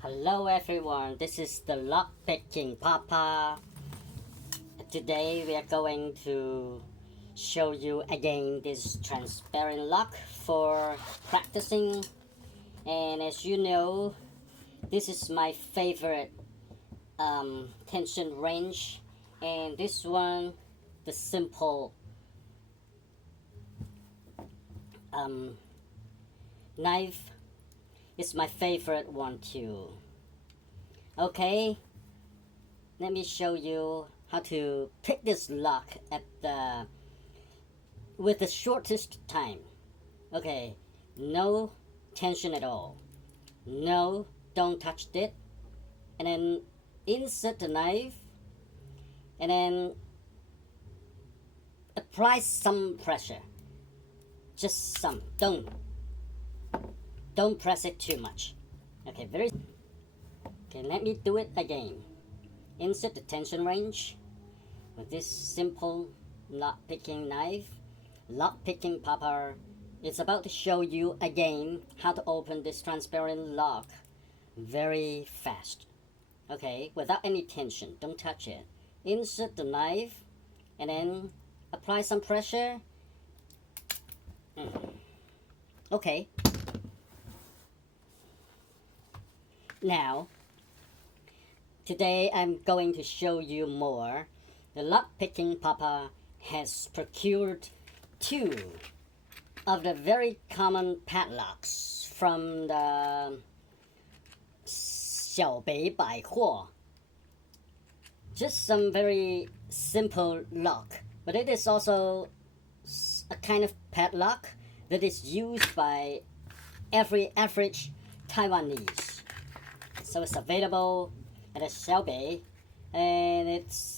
Hello everyone, this is the lock picking Papa. Today we are going to show you again this transparent lock for practicing. And as you know, this is my favorite tension range, and this one, the simple knife, is my favorite one too. Okay, let me show you how to pick this lock with the shortest time. Okay, no tension at all. No, don't touch it. And then insert the knife and then apply some pressure. Just some. Don't press it too much. Okay, Okay, let me do it again. Insert the tension wrench with this simple lock picking knife. Lock picking Papa is about to show you again how to open this transparent lock very fast. Okay, without any tension, don't touch it. Insert the knife and then apply some pressure. Okay. Now, today I'm going to show you more. The lock picking Papa has procured two of the very common padlocks from the 小北百货. Just some very simple lock, but it is also a kind of padlock that is used by every average Taiwanese. So it's available at a Xiaobei, and it's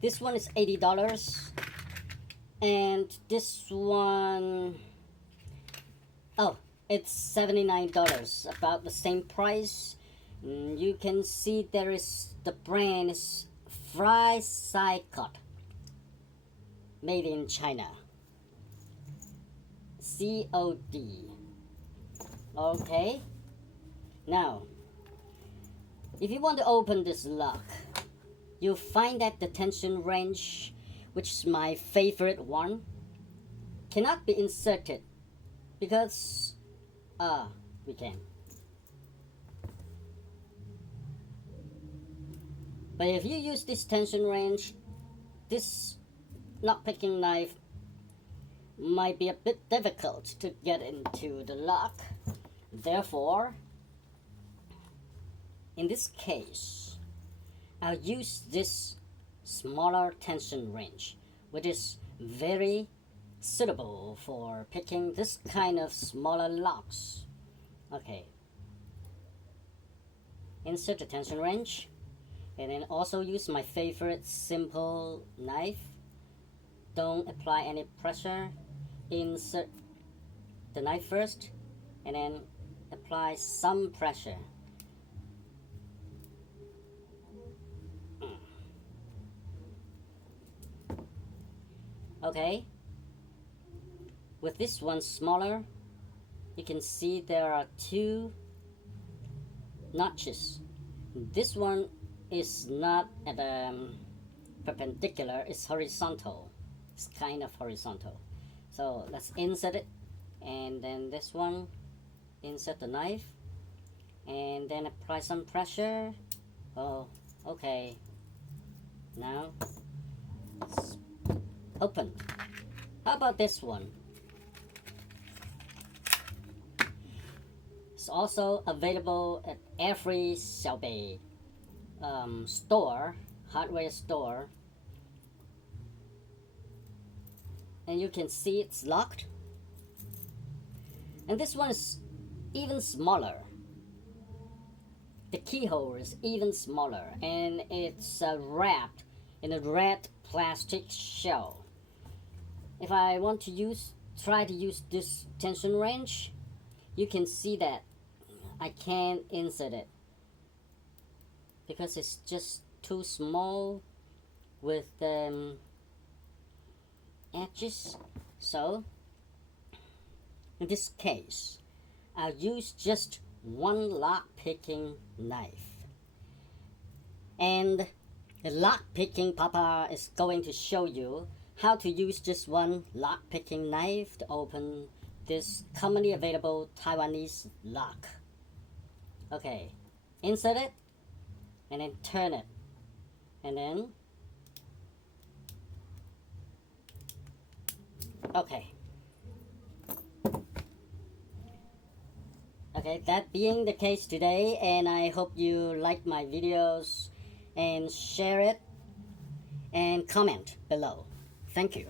this one is $80, and this one, oh, it's $79, about the same price. You can see the brand is Fry Side Cut, made in China. COD. Okay. Now, if you want to open this lock, you'll find that the tension wrench, which is my favorite one, cannot be inserted because we can. But if you use this tension wrench, this lock picking knife might be a bit difficult to get into the lock. Therefore, in this case, I'll use this smaller tension wrench, which is very suitable for picking this kind of smaller locks. Okay. Insert the tension wrench, and then also use my favorite simple knife. Don't apply any pressure. Insert the knife first, and then apply some pressure. Okay, with this one smaller, you can see there are two notches. This one is not at perpendicular, it's horizontal. It's kind of horizontal. So let's insert it, and then this one, insert the knife, and then apply some pressure. Oh, okay. Now it's open. How about this one? It's also available at every Xiaobei store, hardware store. And you can see it's locked. And this one is even smaller. The keyhole is even smaller, and it's wrapped in a red plastic shell. If I want to try to use this tension wrench, you can see that I can't insert it because it's just too small with the edges. So in this case, I'll use just one lock picking knife. And the lock picking Papa is going to show you how to use just one lock picking knife to open this commonly available Taiwanese lock. Okay, insert it and then turn it, and then okay, that being the case today, and I hope you like my videos and share it and comment below. Thank you.